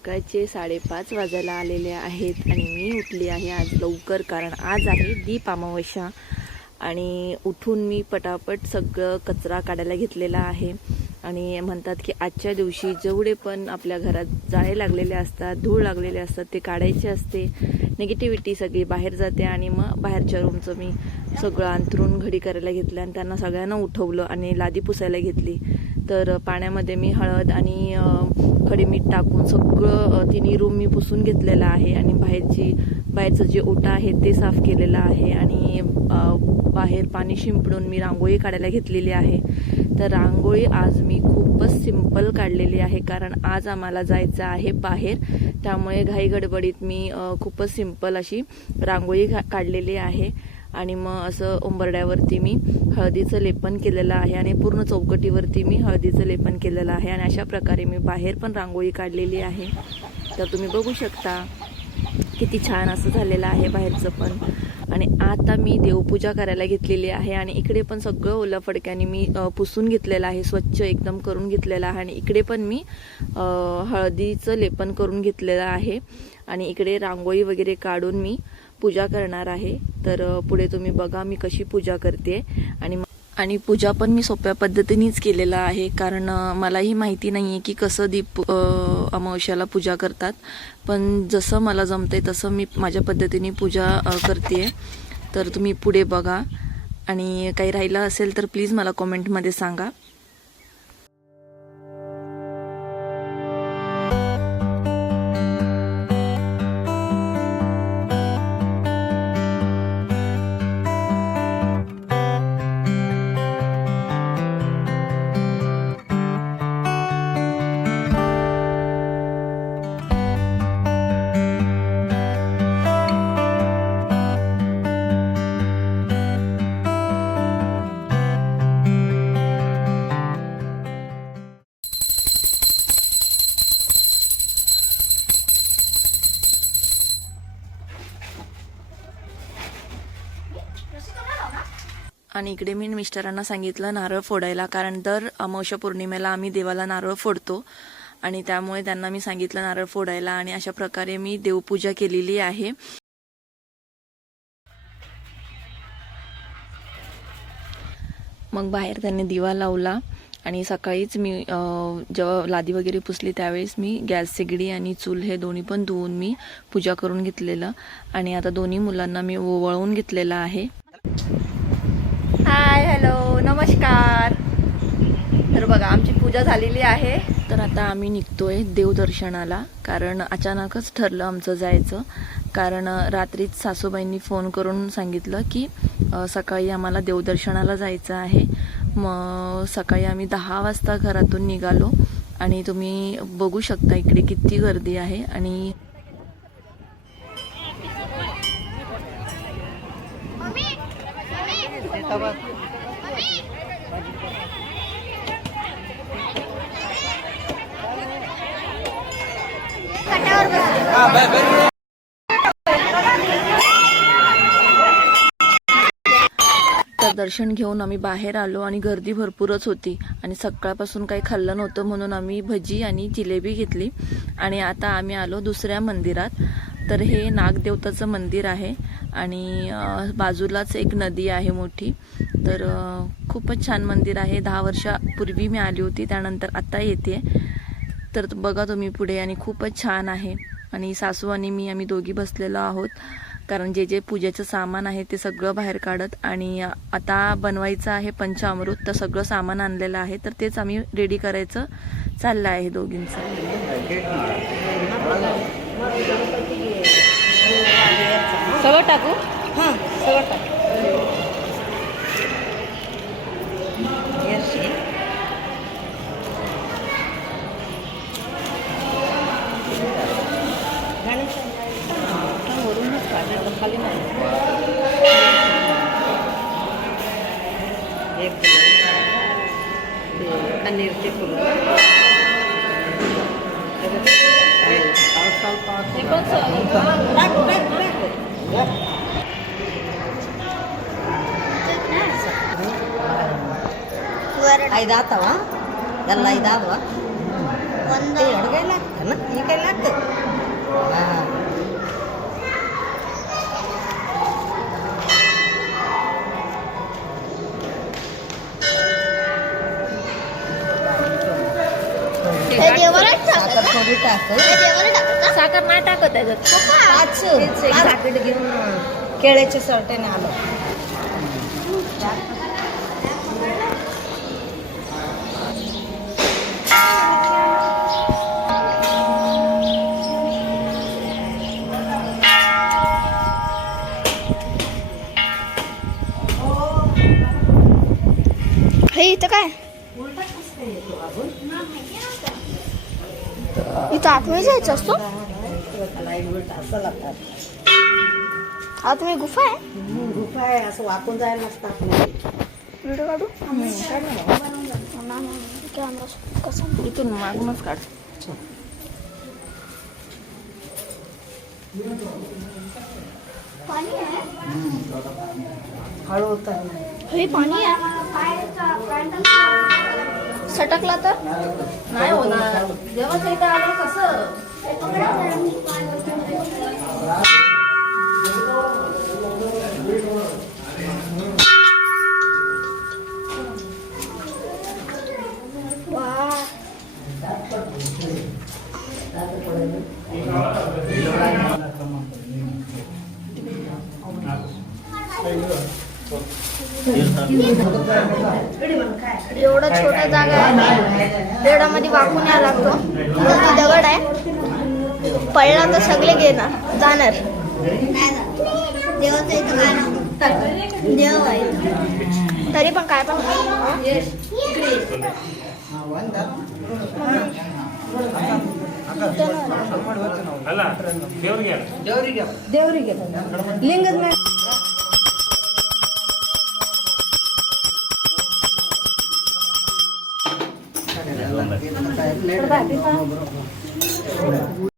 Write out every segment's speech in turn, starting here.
सकाळचे साडेपाच वाजायला आलेले आहेत आणि मी उठली आहे आज लवकर कारण आज आहे दीप अमावस्या. आणि उठून मी पटापट सगळं कचरा काढायला घेतलेला आहे. आणि म्हणतात की आजच्या दिवशी जेवढे पण आपल्या घरात जाळे लागलेले असतात धूळ लागलेले असतात ते काढायचे असते. निगेटिव्हिटी सगळी बाहेर जाते आणि मग बाहेरच्या रूमचं मी सगळं अंथरून घडी करायला घेतलं आणि त्यांना सगळ्यांना उठवलं आणि लादी पुसायला घेतली. तर पाण्यामध्ये मी हळद आणि खडीमीठ मीठ टाकून सगळं तिने तिन्ही रूम मी पुसून घेतलेलं आहे आणि बाहेरची बाहेरचं जे ओटा आहे ते साफ केलेलं आहे आणि बाहेर पाणी शिंपडून मी रांगोळी काढायला घेतलेली आहे. तर रांगोळी आज मी खूपच सिंपल काढलेली आहे कारण आज आम्हाला जायचं आहे बाहेर. त्यामुळे घाई गडबडीत मी खूपच सिंपल अशी रांगोळी घा- काढलेली आहे. आणि मग असं उंबरड्यावरती मी हळदीचं लेपन केलेलं आहे आणि पूर्ण चौकटीवरती मी हळदीचं लेपन केलेलं आहे आणि अशा प्रकारे मी बाहेर पण रांगोळी काढलेली आहे. तर तुम्ही बघू शकता किती छान असं झालेलं आहे बाहेरचं पण. आणि आता मी देवपूजा करायला घेतलेली आहे आणि इकडे पण सगळं ओल्या फडक्याने मी पुसून घेतलेलं आहे स्वच्छ एकदम करून घेतलेलं आहे आणि इकडे पण मी हळदीचं लेपन करून घेतलेलं आहे. आणि इकडे रांगोळी वगैरे काढून मी पूजा करणार आहे. तर पुढे तुम्ही बघा मी कशी पूजा करते. आणि आणि पूजा पण मी सोप्या पद्धतीनेच केलेला आहे. कारण मलाही माहिती नाही आहे की कसं दीप अमावश्याला पूजा करतात. पण जसं मला जमतंय तसं मी माझ्या पद्धतीने पूजा करते तर तुम्ही पुढे बघा. आणि काही राहिलं असेल तर प्लीज मला कॉमेंटमध्ये सांगा. आणि इकडे मी मिस्टरांना सांगितलं नारळ फोडायला कारण दर अमावस्या पौर्णिमेला आम्ही देवाला नारळ फोडतो. आणि त्यामुळे त्यांना मी सांगितलं नारळ फोडायला आणि अशा प्रकारे मी देवपूजा केलेली आहे. मग बाहेर त्यांनी दिवा लावला आणि सकाळीच मी जेव्हा लादी वगैरे पुसली त्यावेळेस मी गॅस शेगडी आणि चूल हे दोन्ही पण धुवून मी पूजा करून घेतलेलं. आणि आता दोन्ही मुलांना मी ओवळून घेतलेलं आहे. नमस्कार. तर बघा आमची पूजा झालेली आहे. तर आता आम्ही निघतोय देवदर्शनाला कारण अचानकच ठरलं आमचं जायचं. कारण रात्रीच सासूबाईंनी फोन करून सांगितलं की सकाळी आम्हाला देवदर्शनाला जायचं आहे. मग सकाळी आम्ही दहा वाजता घरातून निघालो. आणि तुम्ही बघू शकता इकडे किती गर्दी आहे. आणि तर दर्शन घेऊन आम्ही बाहेर आलो आणि गर्दी भरपूरच होती. आणि सकाळपासून काही खाल्लं नव्हतं म्हणून आम्ही भजी आणि जिलेबी घेतली. आणि आता आम्ही आलो दुसऱ्या मंदिरात. तर हे नागदेवताचं मंदिर आहे. आणि बाजूलाच एक नदी आहे मोठी. तर खूपच छान मंदिर आहे. दहा वर्षापूर्वी मी आली होती. त्यानंतर आता येते. तर बघा तुम्ही पुढे. आणि खूपच छान आहे. आणि सासू आणि मी आम्ही दोघी बसलेलो आहोत. कारण जे जे पूजेचं सामान आहे ते सगळं बाहेर काढत आणि आता बनवायचं आहे पंचामृत तर सगळं सामान आणलेलं आहे. तर तेच आम्ही रेडी करायचं चाललं आहे दोघींचं. सगळं टाकू? हां सगळं टाक. ಐದಾತವ? ಎಲ್ಲ ಇದಾವ ಒಂದು ಎರಡು ಎಲ್ಲ ಆಗ್ತಾನ ಈ ಕೈಲಿ ಹಾಂ. साखर थोडी टाक साखर नाही टाकत त्याच्यात पाच पाच पीठ घेऊन केळ्याच्या सरटेने आलो. इथं आतमध्ये जायचं असतो? आतमध्ये गुफा आहे? गुफा आहे असं वाकून जायला लागतं आपल्याला व्हिडिओ काढू? कॅमेरा कसा इथून मागूनच काढ. पाणी आहे? हळू होतं हे पाणी आहे? सटकला तर? नाही होणार. देवाच्या इथं आलं कसं? वा. एवढा छोटा जागा आहे. बेडामध्ये वाकून यावं लागतो. वरती दगड आहे. पडला तर सगळे घेणार. जाणार. देव आहे. तरी पण काय पण देवरी गेला लिंगच नाही. 喂，对方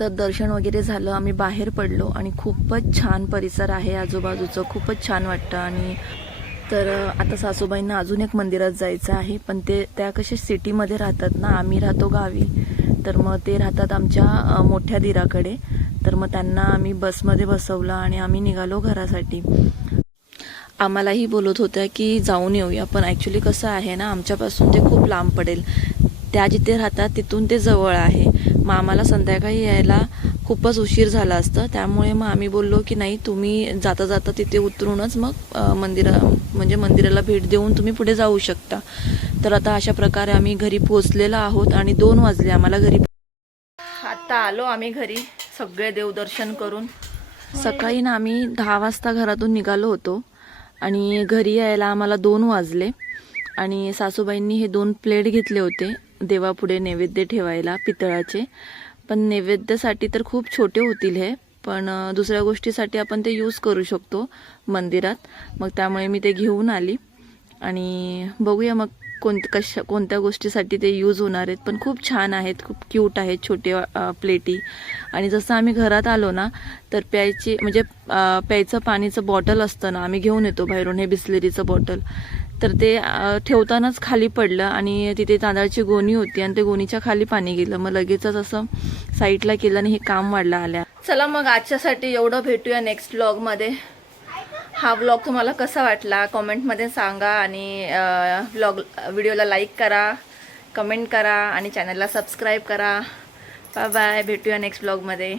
तर दर्शन वगैरे झालं आम्ही बाहेर पडलो आणि खूपच छान परिसर आहे आजूबाजूचं. खूपच छान वाटतं आणि तर आता सासूबाईंना अजून एक मंदिरात जायचं आहे पण ते त्या कसे सिटीमध्ये राहतात ना आम्ही राहतो गावी. तर मग ते राहतात आमच्या मोठ्या दिराकडे. तर मग त्यांना आम्ही बसमध्ये बसवलं आणि आम्ही निघालो घरासाठी. आम्हालाही बोलत होत्या की जाऊन येऊया पण ॲक्च्युली कसं आहे ना आमच्यापासून ते खूप लांब पडेल. त्या जिथे राहतात तिथून ते जवळ आहे. मग आम्हाला संध्याकाळी यायला खूपच उशीर झाला असतं. त्यामुळे मग आम्ही बोललो की नाही तुम्ही जाता जाता तिथे उतरूनच मग मंदिरा म्हणजे मंदिराला भेट देऊन तुम्ही पुढे जाऊ शकता. तर आता अशा प्रकारे आम्ही घरी पोचलेलो आहोत आणि दोन वाजले आम्हाला घरी आता आलो आम्ही घरी सगळे देवदर्शन करून. सकाळी ना आम्ही दहा वाजता घरातून निघालो होतो आणि घरी यायला आम्हाला दोन वाजले. आणि सासूबाईंनी हे दोन प्लेट घेतले होते. देवापुढे नैवेद्य ठेवायला पितळाचे. पण नैवेद्यासाठी तर खूप छोटे होतील हे. पण दुसऱ्या गोष्टीसाठी आपण ते यूज करू शकतो मंदिरात. मग त्यामुळे मी ते घेऊन आली. आणि बघूया मग कोण कशा कोणत्या गोष्टीसाठी ते यूज होणार आहेत. पण खूप छान आहेत खूप क्यूट आहेत छोटे प्लेटी. आणि जसं आम्ही घरात आलो ना तर प्यायची म्हणजे प्यायचं पाणीचं बॉटल असतं ना आम्ही घेऊन येतो बाहेरून हे बिस्लेरीचं बॉटल तर ते ठेवतानाच खाली पडलं आणि तिथे तांदळाची गोणी होती आणि ते गोणीच्या खाली पाणी गेलं. मग लगेचच असं साईडला केलं आणि हे काम वाढलं आल्या. चला मग आजच्यासाठी एवढं भेटूया नेक्स्ट ब्लॉगमध्ये हा व्लॉग तुम्हाला कसा वाटला? कमेंटमध्ये सांगा आणि व्लॉग व्हिडिओला लाईक करा कमेंट करा आणि चॅनलला सबस्क्राईब करा. बाय बाय भेटूया नेक्स्ट ब्लॉगमध्ये